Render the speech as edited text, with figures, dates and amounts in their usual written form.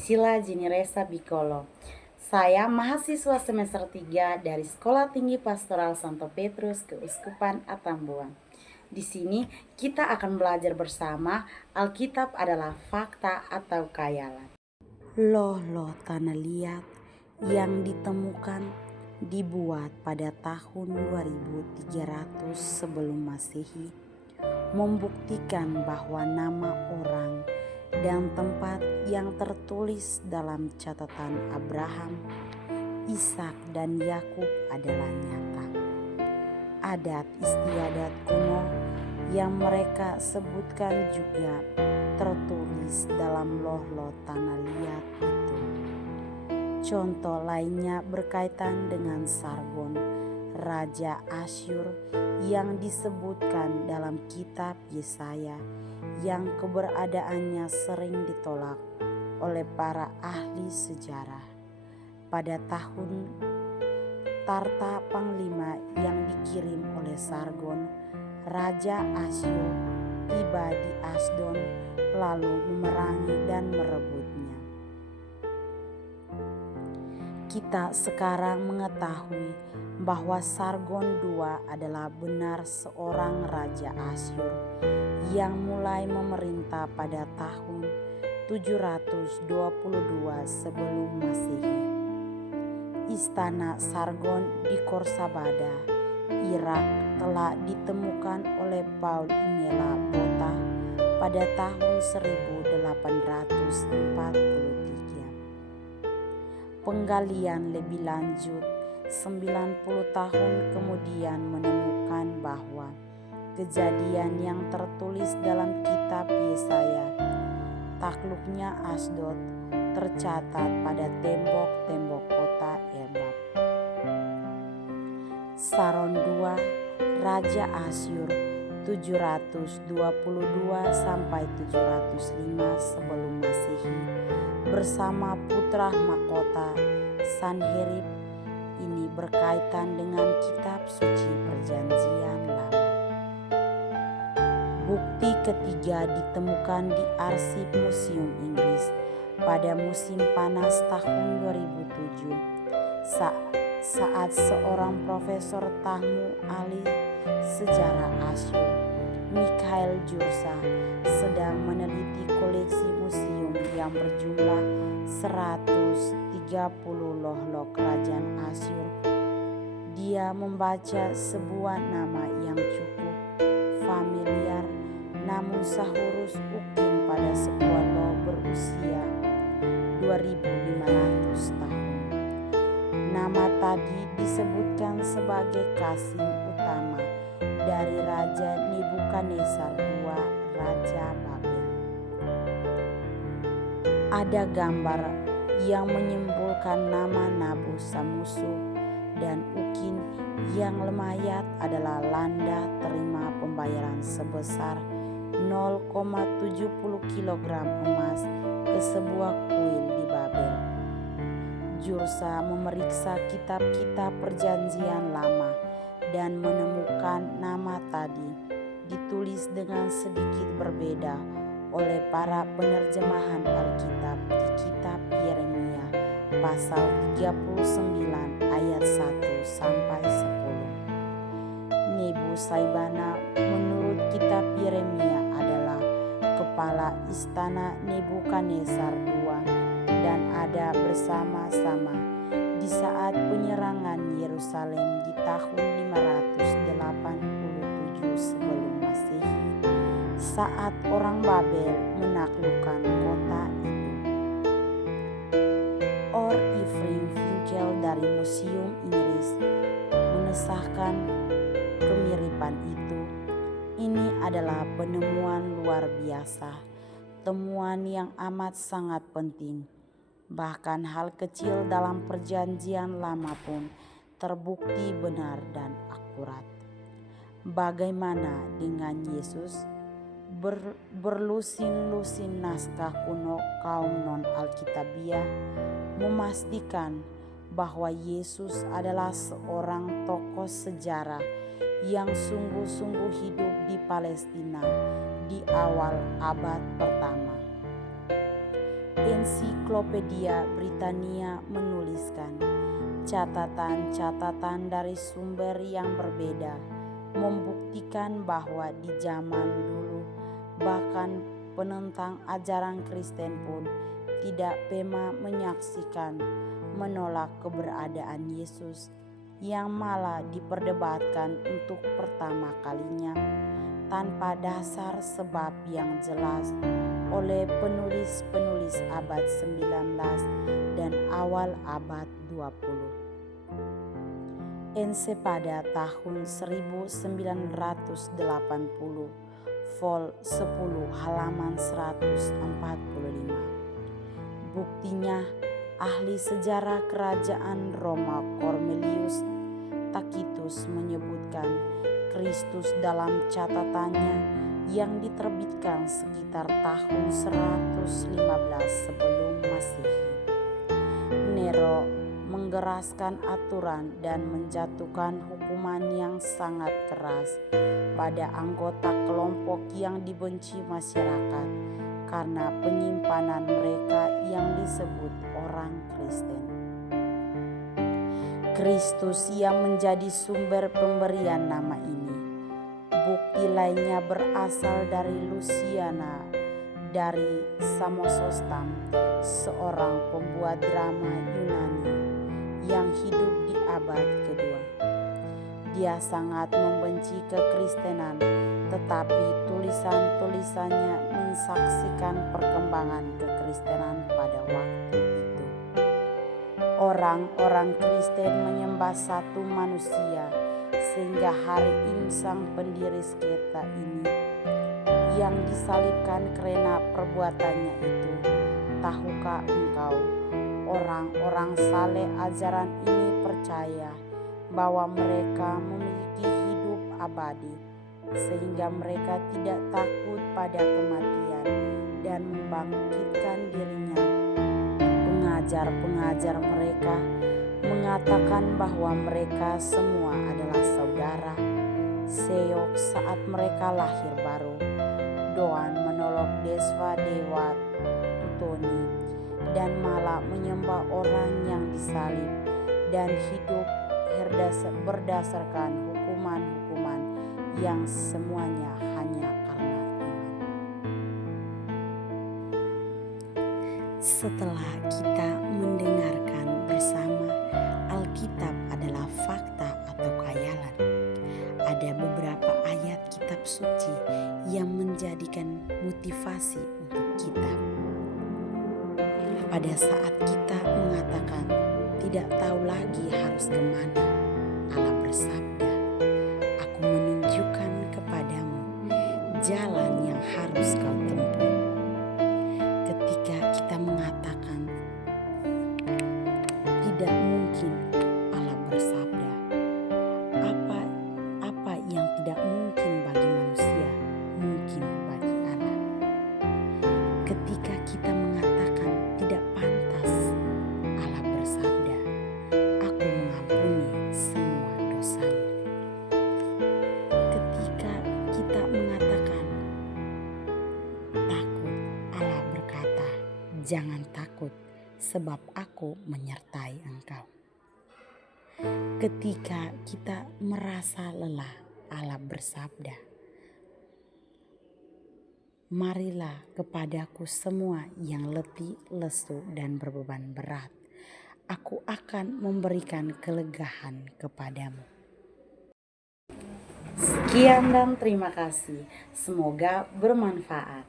Priscilla Jiniresa Bikolo. Saya mahasiswa semester 3 dari Sekolah Tinggi Pastoral Santo Petrus Keuskupan Atambua. Di sini kita akan belajar bersama Alkitab adalah fakta atau khayalan. Loh tanah liat yang ditemukan dibuat pada tahun 2300 sebelum Masehi membuktikan bahwa nama orang dan tempat yang tertulis dalam catatan Abraham, Ishak dan Yakub adalah nyata. Adat istiadat kuno yang mereka sebutkan juga tertulis dalam loh tanah liat itu. Contoh lainnya berkaitan dengan Sargon, Raja Asyur yang disebutkan dalam kitab Yesaya, yang keberadaannya sering ditolak oleh para ahli sejarah. Pada tahun Tarta Panglima yang dikirim oleh Sargon, Raja Asyur tiba di Asdod lalu memerangi dan merebutnya. Kita sekarang mengetahui bahwa Sargon II adalah benar seorang Raja Asyur yang mulai memerintah pada tahun 722 sebelum Masehi. Istana Sargon di Korsabada, Irak telah ditemukan oleh Paul Imela Botha pada tahun 1843. Penggalian lebih lanjut 90 tahun kemudian menemukan bahwa kejadian yang tertulis dalam kitab Yesaya, takluknya Asdod, tercatat pada tembok-tembok kota Elbab. Saron II, Raja Asyur 722 sampai 705 sebelum Masehi bersama putra mahkota Sanherib ini berkaitan dengan kitab suci Perjanjian Lama. Bukti ketiga ditemukan di arsip Museum Inggris pada musim panas tahun 2007 saat seorang profesor tamu ahli sejarah Asyur, Mikhail Jursa, sedang meneliti koleksi museum yang berjumlah 130 loh kerajaan Asyur. Dia membaca sebuah nama yang cukup familiar, namun sahurus ukin pada sebuah loh berusia 2500 tahun. Nama tadi disebutkan sebagai kasing utama dari Raja Nebukadnezar II, Raja Babel. Ada gambar yang menyimpulkan nama Nabu Samusu dan ukin yang lemayat adalah landa terima pembayaran sebesar 0,70 kg emas ke sebuah kuil di Babel. Jursa memeriksa kitab-kitab Perjanjian Lama dan menemukan nama tadi ditulis dengan sedikit berbeda oleh para penerjemahan Alkitab di kitab Yeremia pasal 39 ayat 1 sampai 10. Nebusaibana menurut kitab Yeremia adalah kepala istana Nebukadnezar II dan ada bersama-sama di saat penyerangan Yerusalem di tahun 587 sebelum Masehi saat orang Babel menaklukkan kota itu. Or Ephraim Finkel dari Museum Inggris mengesahkan kemiripan itu. Ini adalah penemuan luar biasa, temuan yang amat sangat penting. Bahkan hal kecil dalam Perjanjian Lama pun terbukti benar dan akurat. Bagaimana dengan Yesus? Berlusin-lusin naskah kuno kaum non-Alkitabiah memastikan bahwa Yesus adalah seorang tokoh sejarah yang sungguh-sungguh hidup di Palestina di awal abad pertama. Ensiklopedia Britania menuliskan, catatan-catatan dari sumber yang berbeda membuktikan bahwa di zaman dulu bahkan penentang ajaran Kristen pun tidak pernah menyaksikan menolak keberadaan Yesus, yang malah diperdebatkan untuk pertama kalinya tanpa dasar sebab yang jelas oleh penulis-penulis abad 19 dan awal abad 20. Pada tahun 1980, vol 10 halaman 145. Buktinya, ahli sejarah kerajaan Roma Cornelius Tacitus menyebutkan Kristus dalam catatannya yang diterbitkan sekitar tahun 115 sebelum Masehi. Nero menggeraskan aturan dan menjatuhkan hukuman yang sangat keras pada anggota kelompok yang dibenci masyarakat karena penyimpanan mereka yang disebut orang Kristen. Kristus yang menjadi sumber pemberian nama ini. Bukti lainnya berasal dari Luciana dari Samosostam, seorang pembuat drama Yunani yang hidup di abad kedua. Dia sangat membenci kekristenan, tetapi tulisan-tulisannya mensaksikan perkembangan kekristenan pada waktu itu. Orang-orang Kristen menyembah satu manusia, sehingga hari ini sang pendiri sekta ini yang disalibkan karena perbuatannya itu. Tahukah engkau, orang-orang saleh ajaran ini percaya bahwa mereka memiliki hidup abadi, sehingga mereka tidak takut pada kematian dan membangkitkan dirinya. Pengajar-pengajar mereka mengatakan bahwa mereka semua adalah saudara Seok saat mereka lahir baru. Doan menolak Desva Dewa Tutoni dan malah menyembah orang yang disalib dan hidup berdasarkan hukuman-hukuman yang semuanya hanya karena iman. Setelah kita mendengarkan bersama Alkitab adalah fakta atau khayalan, ada beberapa ayat kitab suci yang menjadikan motivasi untuk kita. Pada saat kita mengatakan tidak tahu lagi harus kemana, Allah bersabda, "Aku menunjukkan kepadamu jalan yang harus kau tempuh." Ketika kita mengatakan tidak mungkin, Allah bersabda, apa yang tidak mungkin bagi manusia mungkin bagi Allah. Ketika kita mengatakan tidak pantas, Allah bersabda, "Aku mengampuni semua dosamu." Ketika kita mengatakan takut, Allah berkata, "Jangan takut, sebab aku menyertai engkau." Ketika kita merasa lelah, Allah bersabda, "Marilah kepadaku semua yang letih, lesu, dan berbeban berat. Aku akan memberikan kelegaan kepadamu." Sekian dan terima kasih. Semoga bermanfaat.